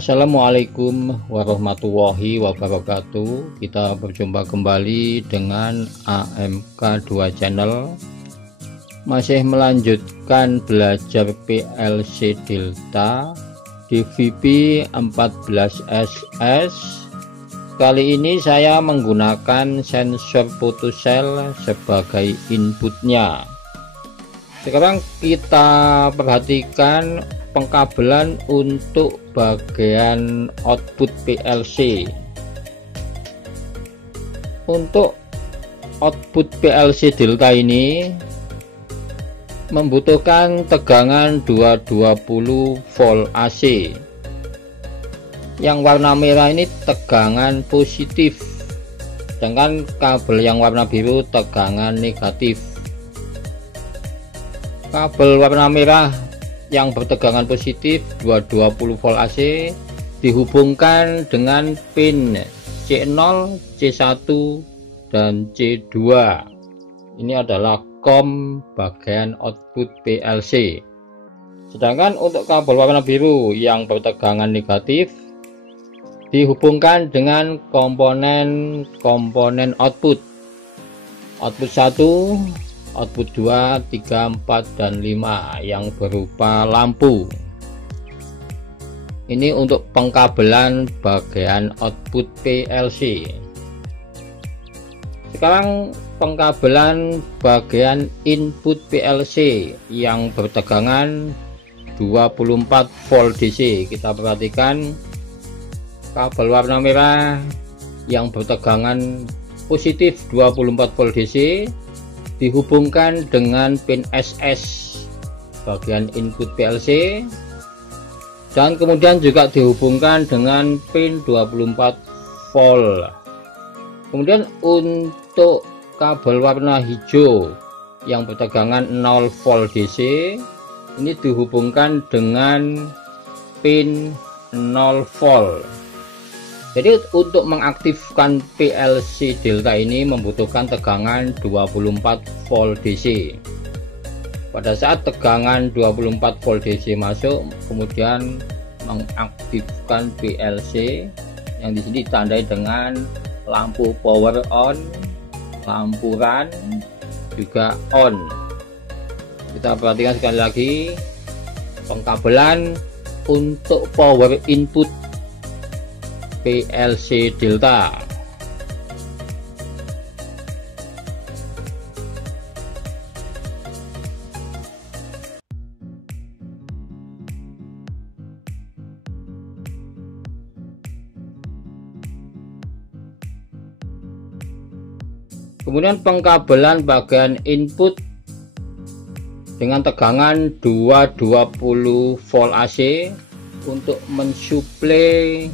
Assalamualaikum warahmatullahi wabarakatuh. Kita berjumpa kembali dengan AMK2 Channel. Masih melanjutkan belajar PLC Delta di VP 14SS. Kali ini saya menggunakan sensor photocell sebagai inputnya. Sekarang kita perhatikan pengkabelan untuk bagian output PLC. Untuk output PLC Delta ini membutuhkan tegangan 220 volt AC. Yang warna merah ini tegangan positif, sedangkan kabel yang warna biru tegangan negatif. Kabel warna merah yang bertegangan positif 220 volt AC dihubungkan dengan pin C0, C1 dan C2. Ini adalah COM bagian output PLC. Sedangkan untuk kabel warna biru yang bertegangan negatif dihubungkan dengan komponen output 1, output 2, 3, 4, dan 5 yang berupa lampu. Ini untuk pengkabelan bagian output PLC. Sekarang pengkabelan bagian input PLC yang bertegangan 24 volt DC. Kita perhatikan kabel warna merah yang bertegangan positif 24 volt DC dihubungkan dengan pin SS bagian input PLC, dan kemudian juga dihubungkan dengan pin 24 volt. Kemudian untuk kabel warna hijau yang bertegangan 0 volt DC ini dihubungkan dengan pin 0 volt. Jadi untuk mengaktifkan PLC Delta ini membutuhkan tegangan 24 volt DC. Pada saat tegangan 24 volt DC masuk, kemudian mengaktifkan PLC yang di sini ditandai dengan lampu power on, lampu run juga on. Kita perhatikan sekali lagi pengkabelan untuk power input PLC Delta. Kemudian pengkabelan bagian input dengan tegangan 220 volt AC untuk mensuplai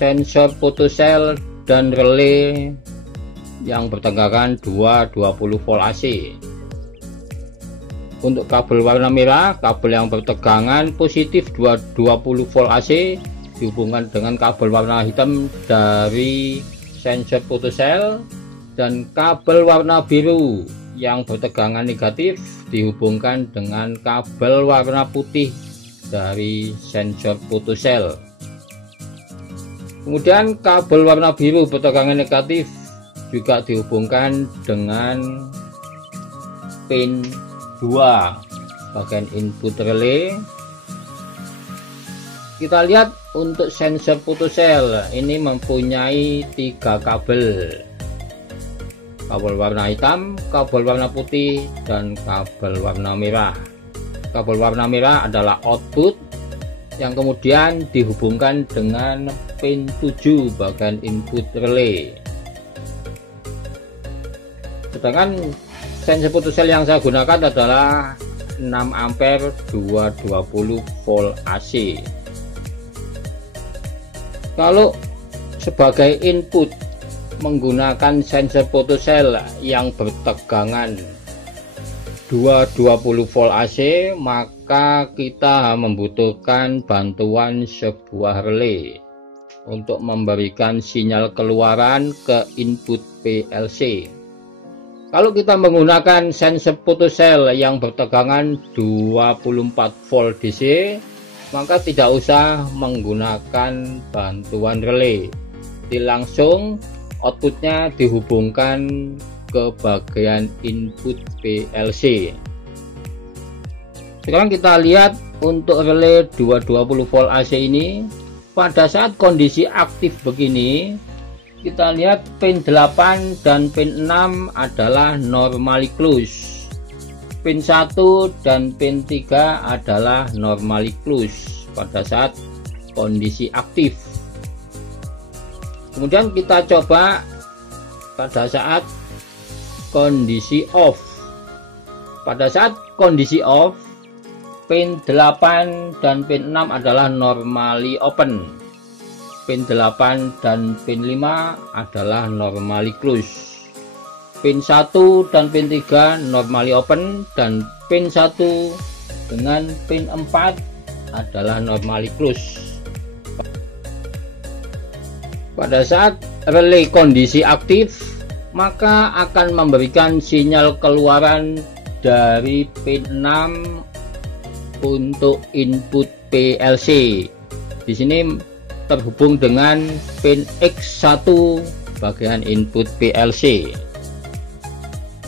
sensor photocell dan relay yang bertegangan 220 volt AC. Untuk kabel warna merah, kabel yang bertegangan positif 220 volt AC dihubungkan dengan kabel warna hitam dari sensor photocell, dan kabel warna biru yang bertegangan negatif dihubungkan dengan kabel warna putih dari sensor photocell. Kemudian kabel warna biru bertegangan negatif juga dihubungkan dengan pin 2 bagian input relay. Kita lihat untuk sensor photocell ini mempunyai 3 kabel. Kabel warna hitam, kabel warna putih, dan kabel warna merah. Kabel warna merah adalah output yang kemudian dihubungkan dengan pin 7 bagian input relay. Sedangkan sensor photocell yang saya gunakan adalah 6 ampere 220 volt AC. Kalau sebagai input menggunakan sensor photocell yang bertegangan 220 volt AC, maka kita membutuhkan bantuan sebuah relay untuk memberikan sinyal keluaran ke input PLC. Kalau kita menggunakan sensor photocell yang bertegangan 24 volt DC, maka tidak usah menggunakan bantuan relay, jadi langsung outputnya dihubungkan ke bagian input PLC. Sekarang kita lihat untuk relay 220 volt AC ini, pada saat kondisi aktif begini, kita lihat pin 8 dan pin 6 adalah normally close, pin 1 dan pin 3 adalah normally close pada saat kondisi aktif. Kemudian kita coba pada saat kondisi off. Pada saat kondisi off, pin 8 dan pin 6 adalah normally open, pin 8 dan pin 5 adalah normally close, pin 1 dan pin 3 normally open, dan pin 1 dengan pin 4 adalah normally close. Pada saat relay kondisi aktif, maka akan memberikan sinyal keluaran dari pin 6 untuk input PLC. Di sini terhubung dengan pin X1 bagian input PLC.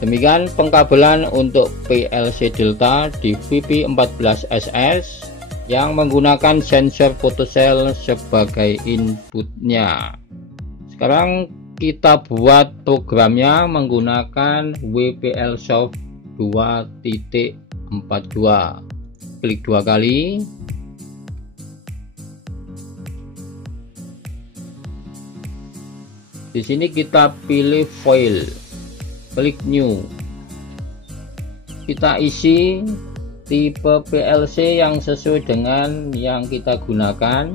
Demikian pengkabelan untuk PLC Delta di VP14SS yang menggunakan sensor photocell sebagai inputnya. Sekarang kita buat programnya menggunakan WPLsoft 2.42. Klik 2 kali. Di sini kita pilih file, klik new. Kita isi tipe PLC yang sesuai dengan yang kita gunakan,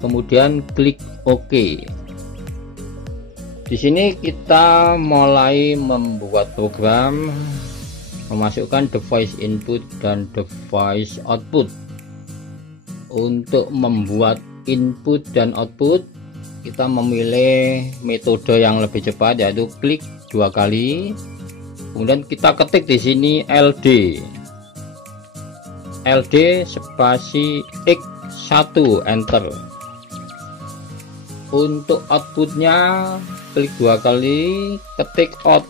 kemudian klik OK. Di sini kita mulai membuat program, memasukkan device input dan device output. Untuk membuat input dan output, kita memilih metode yang lebih cepat, yaitu klik 2 kali. Kemudian kita ketik di sini LD spasi X1, enter. Untuk outputnya klik 2 kali, ketik out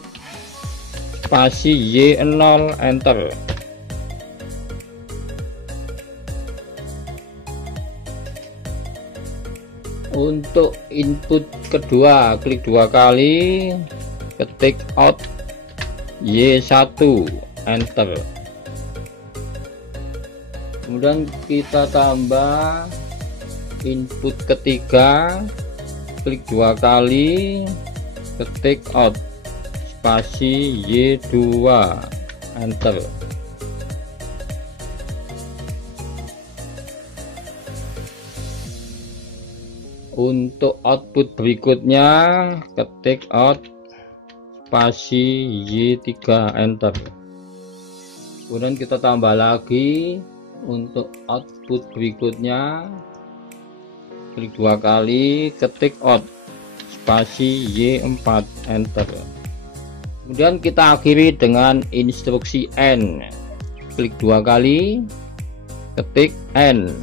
spasi Y0, enter. Untuk input kedua, klik 2 kali, ketik out Y1, enter. Kemudian kita tambah input ketiga, klik 2 kali, ketik out spasi Y2, enter. Untuk output berikutnya, ketik out spasi Y3, enter. Kemudian kita tambah lagi untuk output berikutnya, klik 2 kali, ketik out spasi Y4, enter. Kemudian kita akhiri dengan instruksi N, klik 2 kali, ketik N,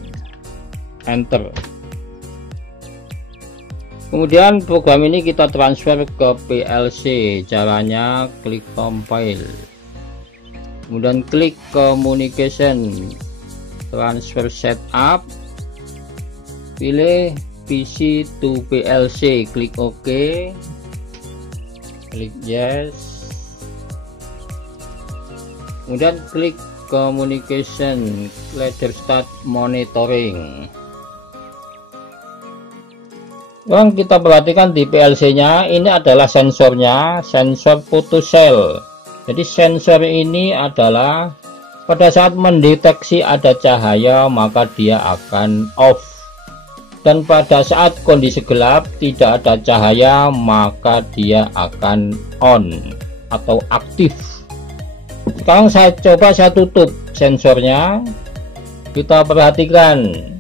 enter. Kemudian program ini kita transfer ke PLC. Caranya klik compile, kemudian klik communication, transfer setup, pilih PC to PLC, klik OK, klik yes, kemudian klik communication, ladder start monitoring. Yang kita perhatikan di PLC nya ini adalah sensornya, sensor photocell. Jadi sensor ini adalah pada saat mendeteksi ada cahaya maka dia akan off, dan pada saat kondisi gelap tidak ada cahaya maka dia akan on atau aktif. Sekarang saya tutup sensornya, kita perhatikan,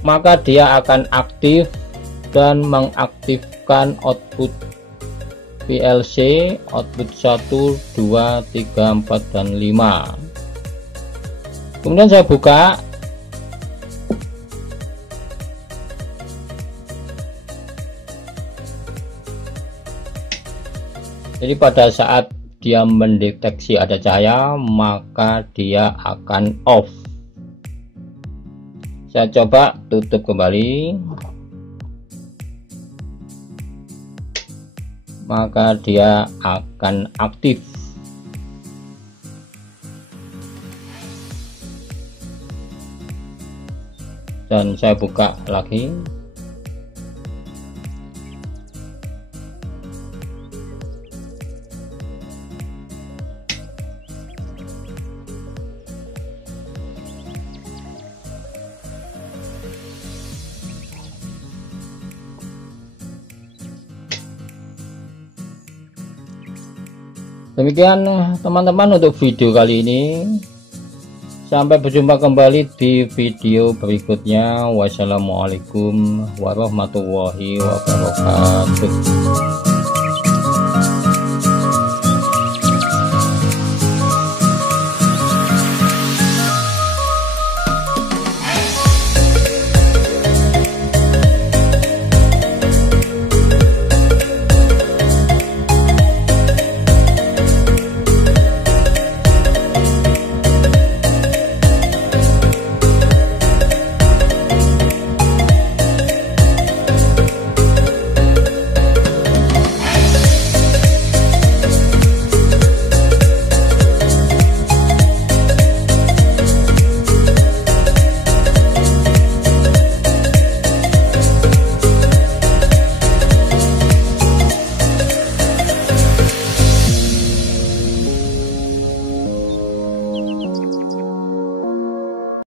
maka dia akan aktif dan mengaktifkan output PLC, output 1, 2, 3, 4, dan 5. Kemudian saya buka. Jadi pada saat dia mendeteksi ada cahaya, maka dia akan off. Saya coba tutup kembali, maka dia akan aktif. Dan saya buka lagi. Demikian teman-teman untuk video kali ini. Sampai berjumpa kembali di video berikutnya. Wassalamualaikum warahmatullahi wabarakatuh.